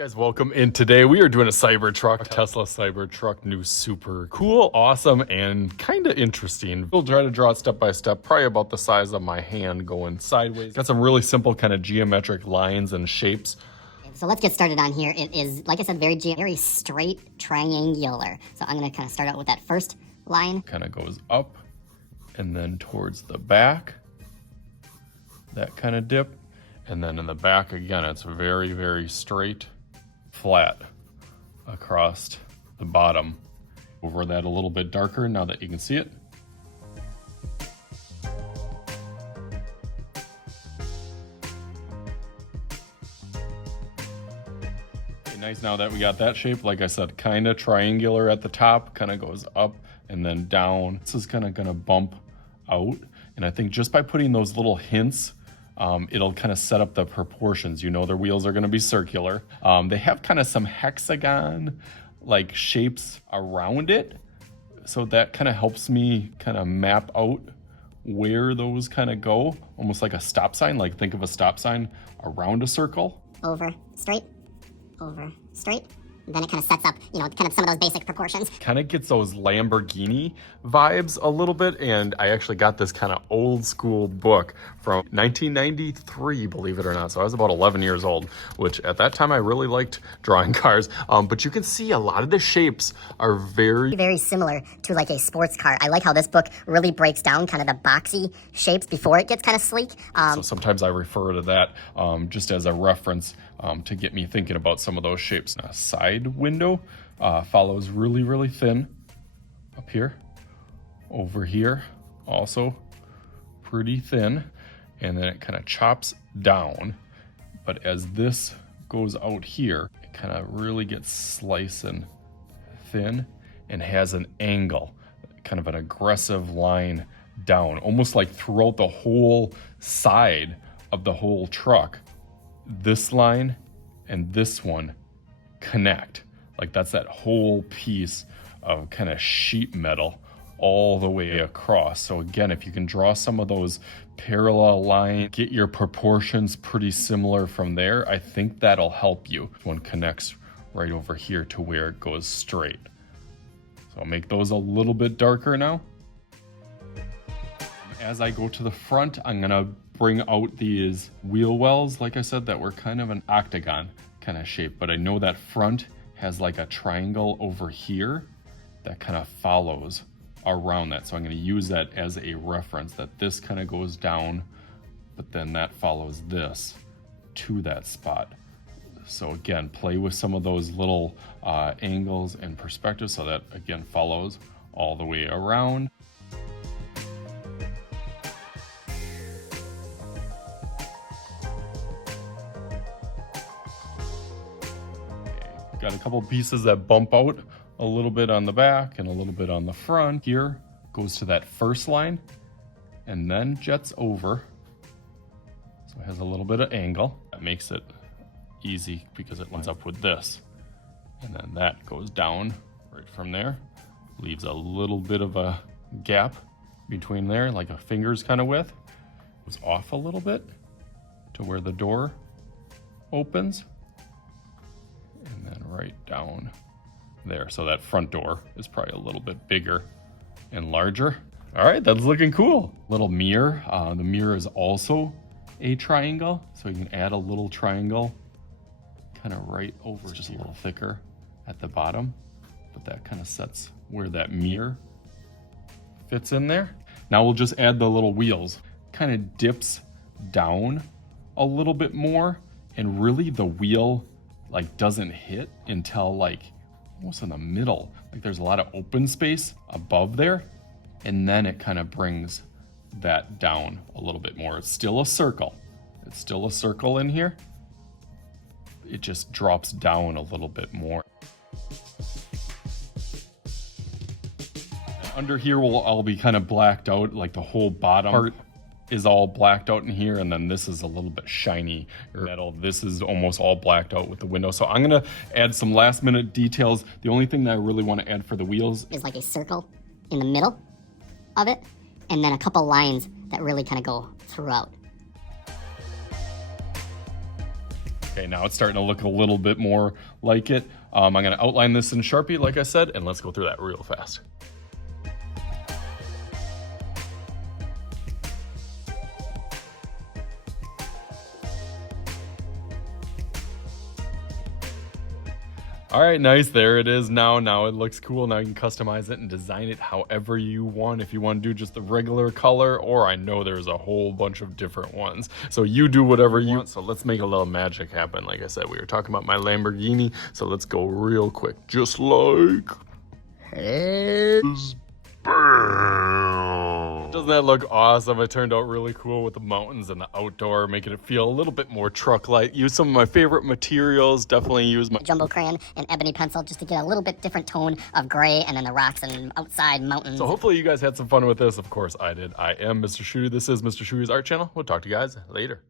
Guys, welcome in. Today we are doing a Cybertruck, Tesla Cybertruck, new, super cool, awesome, and kind of interesting. We'll try to draw it step by step, probably about the size of my hand going sideways. Got some really simple kind of geometric lines and shapes. So let's get started on here. It is, like I said, very straight, triangular. So I'm gonna kind of start out with that first line. Kind of goes up and then towards the back, that kind of dip. And then in the back again, it's very straight, flat across the bottom. Over that a little bit darker now that you can see it. Okay, nice, now that we got that shape, like I said, kind of triangular at the top, kind of goes up and then down. This is kind of gonna bump out. And I think just by putting those little hints, it'll kind of set up the proportions. You know, their wheels are going to be circular. They have kind of some hexagon like shapes around it. So that kind of helps me kind of map out where those kind of go. Almost like a stop sign. Like think of a stop sign around a circle. Over, straight, over, straight. Then it kind of sets up, you know, kind of some of those basic proportions. Kind of gets those Lamborghini vibes a little bit. And I actually got this kind of old school book from 1993, believe it or not. So I was about 11 years old, which at that time I really liked drawing cars. But you can see a lot of the shapes are very similar to like a sports car. I like how this book really breaks down kind of the boxy shapes before it gets kind of sleek. So sometimes I refer to that just as a reference to get me thinking about some of those shapes. A side window follows really thin up here. Over here, also pretty thin. And then it kind of chops down. But as this goes out here, it kind of really gets slicing thin and has an angle, kind of an aggressive line down, almost like throughout the whole side of the whole truck. This line and this one connect. Like that's that whole piece of kind of sheet metal all the way across. So again, if you can draw some of those parallel lines, get your proportions pretty similar from there, I think that'll help you. One connects right over here to where it goes straight. So I'll make those a little bit darker now. As I go to the front, I'm gonna bring out these wheel wells, like I said, that were kind of an octagon kind of shape, but I know that front has like a triangle over here that kind of follows around that. So I'm going to use that as a reference, that this kind of goes down, but then that follows this to that spot. So again, play with some of those little angles and perspectives so that again follows all the way around. Got a couple pieces that bump out a little bit on the back and a little bit on the front. Here goes to that first line and then jets over. So it has a little bit of angle. That makes it easy because it lines up with this. And then that goes down right from there. Leaves a little bit of a gap between there, like a finger's kind of width. Goes off a little bit to where the door opens. And then right down there. So that front door is probably a little bit bigger and larger. All right, that's looking cool. Little mirror. The mirror is also a triangle. So you can add a little triangle kind of right over, just a little thicker at the bottom. But that kind of sets where that mirror fits in there. Now we'll just add the little wheels. Kind of dips down a little bit more. And really the wheel like doesn't hit until like almost in the middle. Like there's a lot of open space above there. And then it kind of brings that down a little bit more. It's still a circle. It's still a circle in here. It just drops down a little bit more. And under here will all be kind of blacked out, like the whole bottom part is all blacked out in here, and then this is a little bit shiny metal. This is almost all blacked out with the window. So I'm gonna add some last minute details. The only thing that I really want to add for the wheels is like a circle in the middle of it, and then a couple lines that really kind of go throughout. Okay, now it's starting to look a little bit more like it. I'm gonna outline this in Sharpie, like I said, and let's go through that real fast. All right, nice, there it is now. Now it looks cool. Now you can customize it and design it however you want. If you want to do just the regular color, or I know there's a whole bunch of different ones. So you do whatever you want. So let's make a little magic happen. Like I said, we were talking about my Lamborghini. So let's go real quick. Just like... Doesn't that look awesome? It turned out really cool with the mountains and the outdoor, making it feel a little bit more truck-like. Use some of my favorite materials. Definitely use my jumbo crayon and ebony pencil just to get a little bit different tone of gray, and then the rocks and outside mountains. So hopefully you guys had some fun with this. Of course I did. I am Mr. Shooty. This is Mr. Shooty's art channel. We'll talk to you guys later.